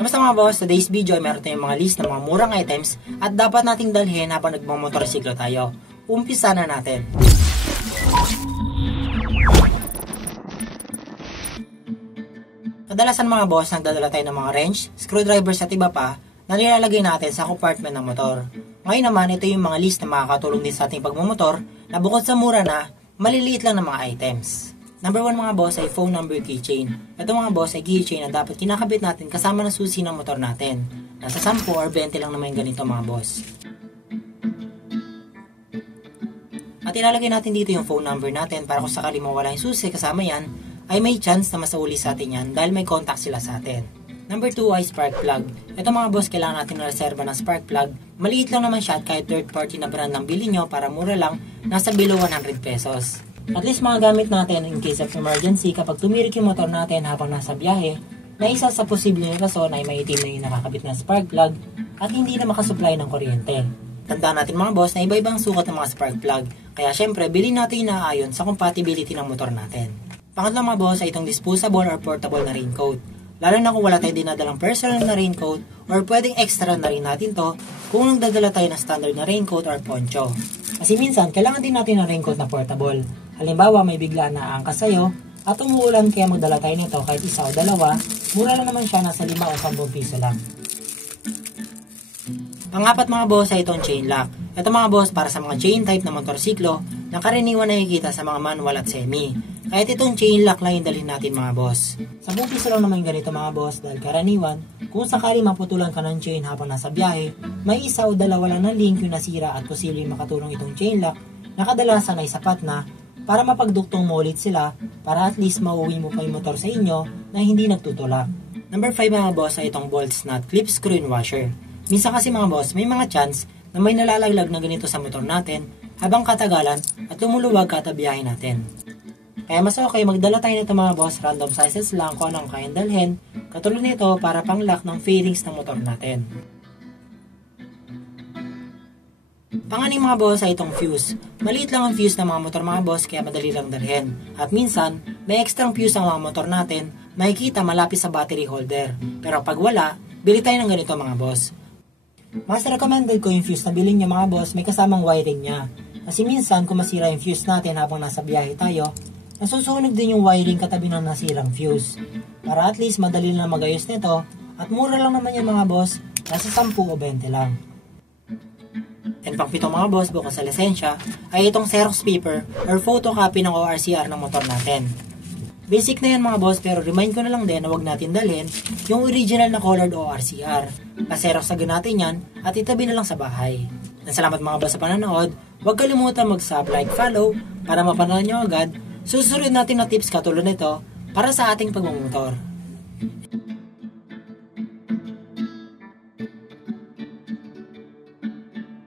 Kamusta mga boss? Today's video ay meron tayong mga list ng mga murang items at dapat nating dalhin habang nagmamotorsiklo tayo. Umpisa na natin. Kadalasan mga boss, nagdadala tayo ng mga wrench, screwdrivers at iba pa na nilalagay natin sa compartment ng motor. Ngayon naman, ito yung mga list na makakatulong din sa ating pagmamotor na bukod sa mura na, maliliit lang ng mga items. Number 1 mga boss ay phone number keychain. Ito mga boss ay keychain na dapat kinakabit natin kasama ng susi ng motor natin. Nasa 10 or 20 lang naman ganito mga boss. At ilalagay natin dito yung phone number natin para kung sakali mawala yung susi kasama yan, ay may chance na masauli sa atin yan dahil may contact sila sa atin. Number 2 ay spark plug. Ito mga boss, kailangan natin na reserva ng spark plug. Maliit lang naman siya at kahit third party na brand ng bili nyo para mura lang, nasa below 100 pesos. At least mga gamit natin in case of emergency kapag tumirik yung motor natin habang nasa biyahe, na isa sa posibleng rason ay may itim na yung nakakabit na spark plug at hindi na makasupply ng kuryente. Tandaan natin mga boss na iba-ibang sukat ng mga spark plug, kaya syempre bilhin natin inaayon sa compatibility ng motor natin. Pangatlo mga boss ay itong disposable or portable na raincoat. Lalo na kung wala tayo dinadalang personal na raincoat or pwedeng extra na rin natin to kung nagdadala tayo ng standard na raincoat or poncho. Kasi minsan, kailangan din natin ng raincoat na portable. Halimbawa, may bigla na aangkas sa'yo at umuulan kaya magdala tayo nito kahit isa o dalawa, mura lang naman siya, nasa 5 o 10 piso lang. Pangapat mga boss ay itong chain lock. Ito mga boss para sa mga chain type na motorsiklo na karaniwan nakikita sa mga manual at semi. Kahit itong chain lock lang yung dalhin natin mga boss. 10 piso lang naman ganito mga boss dahil karaniwan, kung sakali maputulan ka ng chain habang nasa biyahe, may isa o dalawa lang na link yung nasira at posibleng makatulong itong chain lock na kadalasan ay sapat na para mapagduktong mo ulit sila para at least mauwi mo pa yung motor sa inyo na hindi nagtutulak. Number 5 mga boss ay itong bolts nut clip screw in washer. Minsan kasi mga boss, may mga chance na may nalalaglag na ganito sa motor natin habang katagalan at lumuluwag katabiyahin natin. Kaya mas okay magdala tayo nito mga boss, random sizes lang kung anong kayang dalhin, katulad nito para pang lock ng fairings ng motor natin. Panganing mga boss ay itong fuse. Maliit lang ang fuse ng mga motor mga boss kaya madali lang dalhin. At minsan, may extra fuse ang mga motor natin, makikita malapit sa battery holder. Pero pag wala, bili tayo ng ganito mga boss. Mas recommended ko yung fuse na bilhin nyo mga boss, may kasamang wiring niya. Kasi minsan kung masira yung fuse natin habang nasa biyahe tayo, nasusunog din yung wiring katabi ng nasirang fuse. Para at least madali lang magayos nito at mura lang naman yung mga boss, nasa 10 o 20 lang. And pang 7 mga boss, bukod sa lisensya, ay itong Xerox paper or photocopy ng ORCR ng motor natin. Basic na yan mga boss, pero remind ko na lang din na huwag natin dalhin yung original na colored ORCR. Pa-Xerox agad natin yan at itabi na lang sa bahay. And salamat mga boss sa panonood. Huwag kalimutan mag-sub, like, follow para mapanood nyo agad susunod natin na tips katulad nito para sa ating pagmumotor.